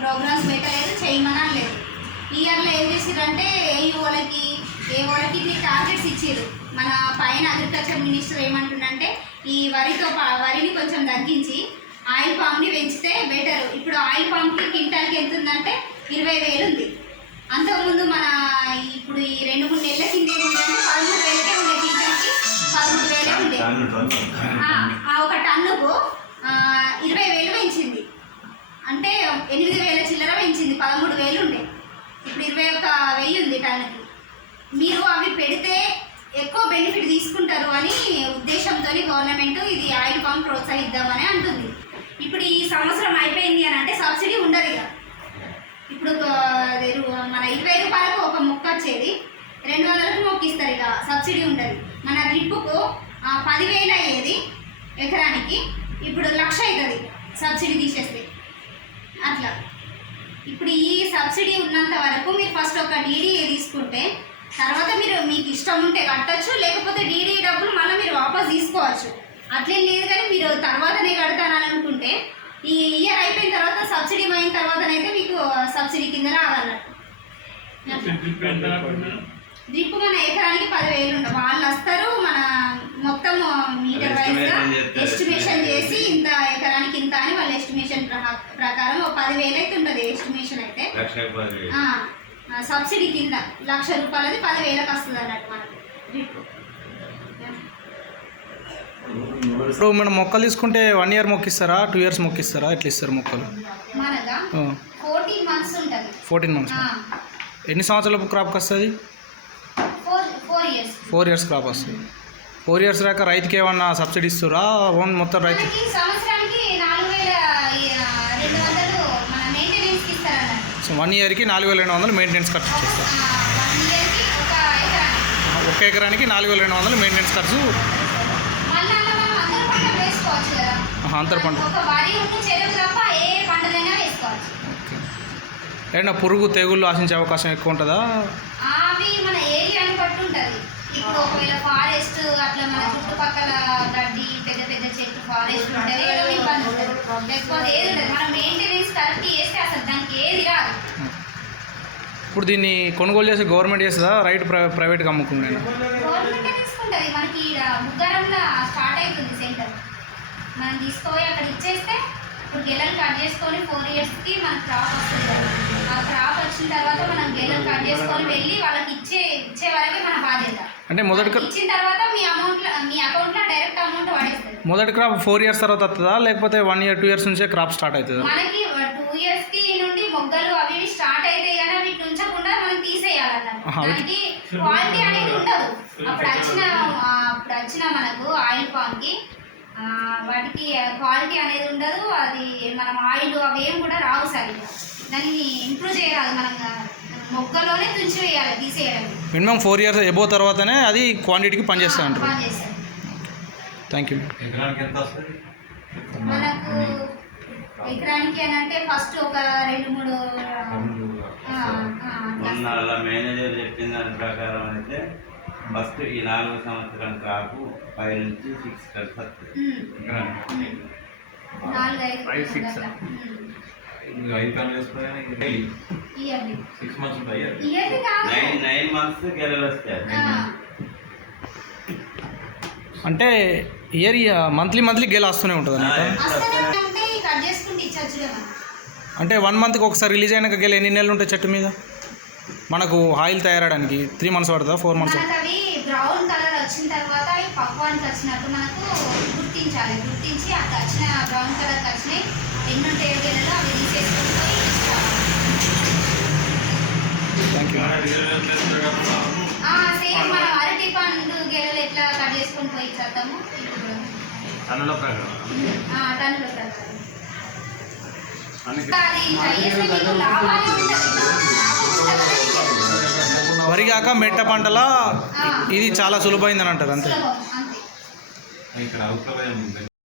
Programmes పెట్టలేదు చేయమని అనలేదు. ఇయర్లో ఏం చేసిరంటే ఏ వాళ్ళకి ఏ వాళ్ళకి టార్గెట్స్ ఇచ్చిర్రు. మన పైన అగ్రికల్చర్ మినిస్టర్ ఏమంటుండంటే ఈ వరితో పా- వరిని కొంచెం తగ్గించి ఆయిల్ పామ్ని పెంచితే బెటర్ ఇప్పుడు ఆయిల్ పామ్కి క్వింటాల్కి ఎంత ఉందంటే ఇరవై వేలు ఉంది. అంతకుముందు మన ఇప్పుడు ఈ రెండు మూడు నెలల కింద ఏముందంటే పదమూడు వేలకే ఉండే క్వింటాల్కి పదమూడు వేలే ఉండే. ఆ, ఒక టన్నుకు ఇరవై ఎనిమిది వేల చిల్లర పెంచింది పదమూడు వేలు ఉండే. ఇప్పుడు ఇరవై ఒక్క వెయ్యి ఉంది టన్నుకి మీరు అవి పెడితే ఎక్కువ బెనిఫిట్ తీసుకుంటారు అని ఉద్దేశంతో గవర్నమెంట్ ఇది ఆయిల్ పంప్ ప్రోత్సహిద్దామని అంటుంది. ఇప్పుడు ఈ సంవత్సరం అయిపోయింది అని అంటే సబ్సిడీ ఉండదు ఇక. ఇప్పుడు మన ఇరవై రూపాయలకు ఒక మొక్క వచ్చేది. రెండు వందలకు మొక్క ఇస్తారు ఇక సబ్సిడీ ఉండదు. మన డ్రిప్పుకు పదివేలు అయ్యేది ఎకరానికి. ఇప్పుడు లక్ష అవుతుంది సబ్సిడీ తీసేస్తే. అట్లా. ఇప్పుడు ఈ సబ్సిడీ ఉన్నంత వరకు మీరు ఫస్ట్ ఒక డీడీఏ తీసుకుంటే తర్వాత మీరు మీకు ఇష్టం ఉంటే కట్టచ్చు లేకపోతే డీడీఏ డబ్బులు మళ్ళీ మీరు వాపస్ తీసుకోవచ్చు. అట్లేం లేదు కానీ మీరు తర్వాతనే కడతానని అనుకుంటే ఈ ఇయర్ అయిపోయిన తర్వాత సబ్సిడీ పోయిన తర్వాతనైతే మీకు సబ్సిడీ కింద రావాలన్నట్టు డ్రిప్ మన ఎకరానికి పదివేలు ఉండవు వాళ్ళు వస్తారు మన మొత్తం మీటర్ వైజ్గా Estimation చేస్తారు. ఎస్టిమేషన్ చేసి ఇంత అని వాళ్ళ ఎస్టిమేషన్ ప్రకారం ఒక పదివేలు అయితే ఉంటుంది ఎస్టిమేషన్ అయితే. సబ్సిడీ కింద లక్ష రూపాయలది పదివేలకు వస్తుంది అన్నట్టు మనకు. డ్రిప్ ఇప్పుడు మనం మొక్కలు తీసుకుంటే వన్ ఇయర్ మొక్క ఇస్తారా టూ ఇయర్స్ మొక్క ఇస్తారా ఎట్లా ఇస్తారు మొక్కలు? మనగా ఫోర్టీన్ మంత్స్ ఉంటుంది. ఫోర్టీన్ మంత్స్ ఎన్ని సంవత్సరాల క్రాప్కి వస్తుంది? Four years four years crop వస్తుంది. ఫోర్ ఇయర్స్ దాకా రైతుకి ఏమన్నా సబ్సిడీ ఇస్తారా? ఓన్ మొత్తం రైతు మనకి సంవత్సరానికి నాలుగు వేల ఆ, రెండు వందలు మన మెయింటెనెన్స్కి ఇస్తారన్నట్టు సో వన్ ఇయర్కి నాలుగు వేల రెండు వందలు మెయింటెనెన్స్ ఖర్చు చేస్తారు. ఒక ఎకరానికి నాలుగు వేల రెండు వందలు మెయింటెనెన్స్ ఖర్చు. పంట అంతర పంట. ఒక పురుగు తెగుళ్ళు ఆశించే అవకాశం ఎక్కువ ఉంటుందా? ఇప్పుడు ఒకవేళ ఫారెస్ట్ అట్లా మన చుట్టుపక్కల గడ్డి పెద్ద పెద్ద ఫారెస్ట్ ఉంటుంది లేకపోతే ఏది ఉంటుంది మనం మెయింటెనెన్స్ కరెక్ట్ చేస్తే అసలు దానికి ఏది రాదు ఇప్పుడు దీన్ని కొనుగోలు చేసి గవర్నమెంట్ చేస్తుందా? రైట్ ప్రై ప్రైవేట్గా అమ్ముకున్నాను గవర్నమెంటే తీసుకుంటుంది? మనకి ఈడ బుగ్గారంలో స్టార్ట్ అవుతుంది సెంటర్. మనం తీసుకుపోయి అక్కడ ఇచ్చేస్తే ఇప్పుడు గెలలు కట్ చేసుకొని ఫోర్ ఇయర్స్కి మనకు క్రాప్ వస్తుంది కదా. ఆ క్రాప్ వచ్చిన తర్వాత మనం గెలలు కట్ చేసుకొని వెళ్ళి వాళ్ళకి ఇచ్చే ఇచ్చే వరకే మన బాధ్యత. అంటే మొదటి ఇచ్చిన తర్వాత మీ అమౌంట్ మీ అకౌంట్లో డైరెక్ట్ అమౌంట్ పడేస్తుంది మొదటి క్రాప్ ఫోర్ ఇయర్స్ తర్వాత వస్తుందా లేకపోతే వన్ ఇయర్ టూ ఇయర్స్ నుంచే క్రాప్ స్టార్ట్ అవుతుందా? మనకి టూ ఇయర్స్కి నుండి మొగ్గలు అవి ఇవి స్టార్ట్ అయితే కానీ అవి ఉంచకుండా మనం తీసేయాలన్నమాట ఆహా, అవి- దానికి క్వాలిటీ అనేది ఉండదు. అప్పుడు వచ్చిన అప్పుడు వచ్చిన మనకు ఆయిల్ పామ్కి ఆ, వాటికి క్వాలిటీ అనేది ఉండదు. అది మనం ఆయిల్ అవి ఏం కూడా రావు సరిగ్గా దాన్ని ఇంప్రూవ్ చేయాలి మనం ఆ, మొగ్గలోనే తుంచి వేయాలి తీసేయడం మినిమం ఫోర్ ఇయర్స్ ఎబో తర్వాతనే అది క్వాంటిటీకి పనిచేస్తుంది అంటారు థ్యాంక్ యూ మనకు ఎకరానికి అని అంటే ఫస్ట్ ఒక రెండు మూడు అలా మేనేజర్ చెప్పిన దాని ప్రకారం అయితే ఫస్ట్ ఈ నాలుగు సంవత్సరం కాపు ఫైవ్ నుంచి సిక్స్ కలిసి సిక్స్. మంత్స్ ఉంటాయి నైన్ నైన్ మంత్స్ గెలలు వస్తాయి. ఆ, అంటే ఇయర్ మంత్లీ మంత్లీ గెల వస్తూనే ఉంటుంది అన్నమాట వస్తూనే ఉంటే కట్ చేసుకుంటే ఇచ్చొచ్చు కదా. అంటే వన్ మంత్కి ఒకసారి రిలీజ్ అయినాక గెల ఎన్ని నెలలు ఉంటాయి చెట్టు మీద? మనకు ఆయిల్ తయారడానికి త్రీ మంత్స్ పడుతుందా? ఫోర్ మంత్స్ అవి బ్రౌన్ కలర్ వచ్చిన తర్వాత అవి పక్వానికి వచ్చినట్టు మనకు గుర్తించాలి. గుర్తించి అక్కడ వచ్చిన బ్రౌన్ కలర్ వచ్చినాయి ఎన్ని ఉంటాయో గెలలో అవి తీసేసుకొని. థ్యాంక్ యూ ఆ సేమ్ మనం అరటి పండు గెలలు ఎట్లా కట్ చేసుకొని పోయి ఇప్పుడు టన్నుల ప్రకారం. ఆ, టన్నుల ప్రకారం. అది లాభాలే ఉంటుంది ఉంటుందని వరి కాక మెట్ట పంటల ఇది చాలా సులభమైందని అంటారు అంతే. ఇక్కడ